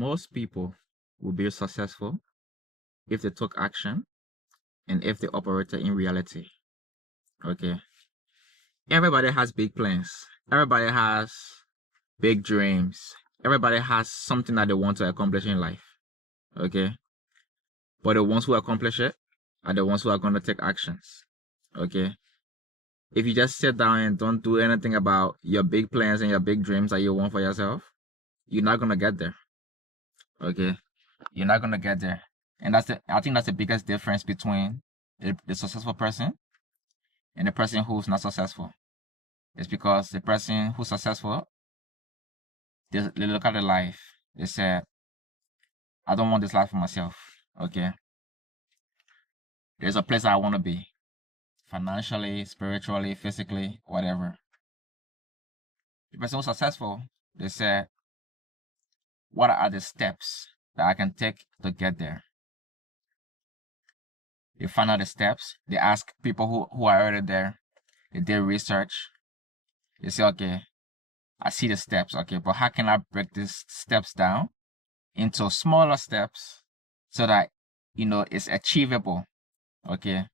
most people will be successful if they took action and if they operated in reality. Okay. Everybody has big plans. Everybody has big dreams. Everybody has something that they want to accomplish in life. Okay. But the ones who accomplish it are the ones who are going to take actions. Okay. If you just sit down and don't do anything about your big plans and your big dreams that you want for yourself, you're not going to get there. Okay. You're not going to get there. And I think that's the biggest difference between the successful person and the person who's not successful. It's because the person who's successful, they look at the life. They say, I don't want this life for myself. Okay. There's a place I want to be. Financially, spiritually, physically, whatever. The person who's successful, they say, what are the steps that I can take to get there? They find out the steps. They ask people who are already there. They did research. They say, okay, I see the steps, okay, but how can I break these steps down into smaller steps so that, it's achievable, okay?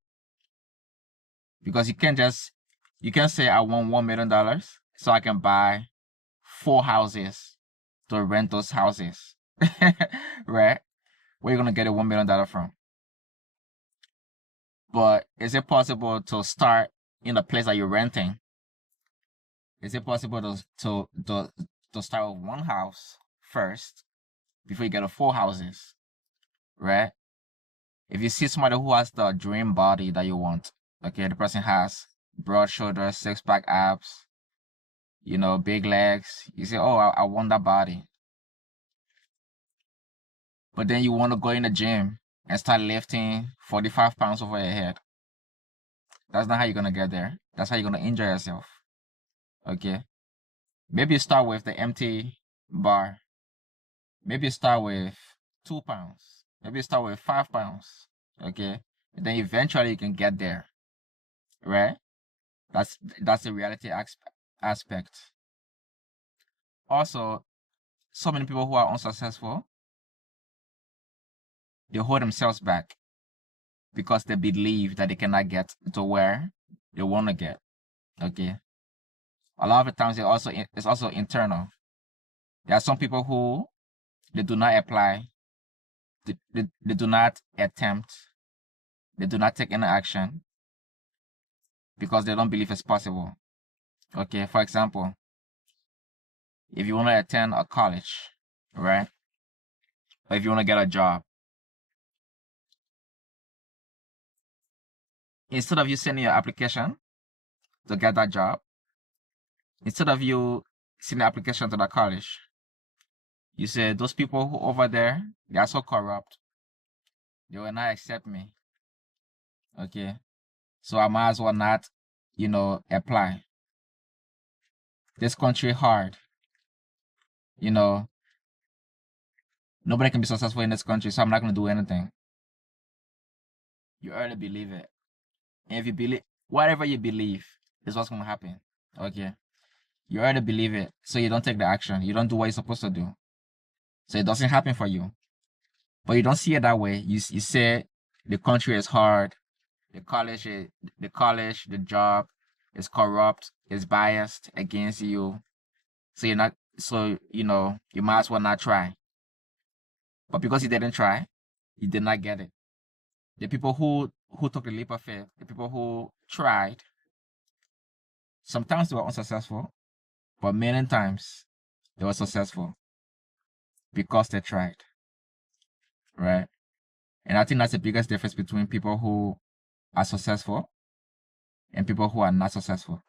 Because you can't say I want $1 million so I can buy 4 houses to rent those houses, right? Where are you going to get a $1 million from? But is it possible to start in the place that you're renting? Is it possible to start with 1 house first before you get to 4 houses, right? If you see somebody who has the dream body that you want, okay, the person has broad shoulders, 6-pack abs, big legs, you say, oh, I want that body. But then you want to go in the gym and start lifting 45 pounds over your head. That's not how you're going to get there. That's how you're going to injure yourself. Okay. Maybe you start with the empty bar. Maybe you start with 2 pounds. Maybe you start with 5 pounds. Okay. And then eventually you can get there. Right? That's the reality aspect. Also, so many people who are unsuccessful, they hold themselves back because they believe that they cannot get to where they want to get. Okay. A lot of the times it's also internal. There are some people who they do not apply, they do not attempt, they do not take any action because they don't believe it's possible. Okay, for example, if you want to attend a college, right? Or if you want to get a job, instead of you sending your application to get that job, instead of you sending the application to the college, you say, those people who over there, they are so corrupt. They will not accept me. Okay. So I might as well not, apply. This country hard. Nobody can be successful in this country, so I'm not going to do anything. You already believe it. And if you believe, whatever you believe is what's going to happen. Okay. You already believe it, so you don't take the action. You don't do what you're supposed to do. So it doesn't happen for you. But you don't see it that way. You say the country is hard. The the job is corrupt, is biased against you. So you might as well not try. But because you didn't try, you did not get it. The people who took the leap of faith, the people who tried, sometimes they were unsuccessful, but many times they were successful because they tried. Right? And I think that's the biggest difference between people who are successful and people who are not successful.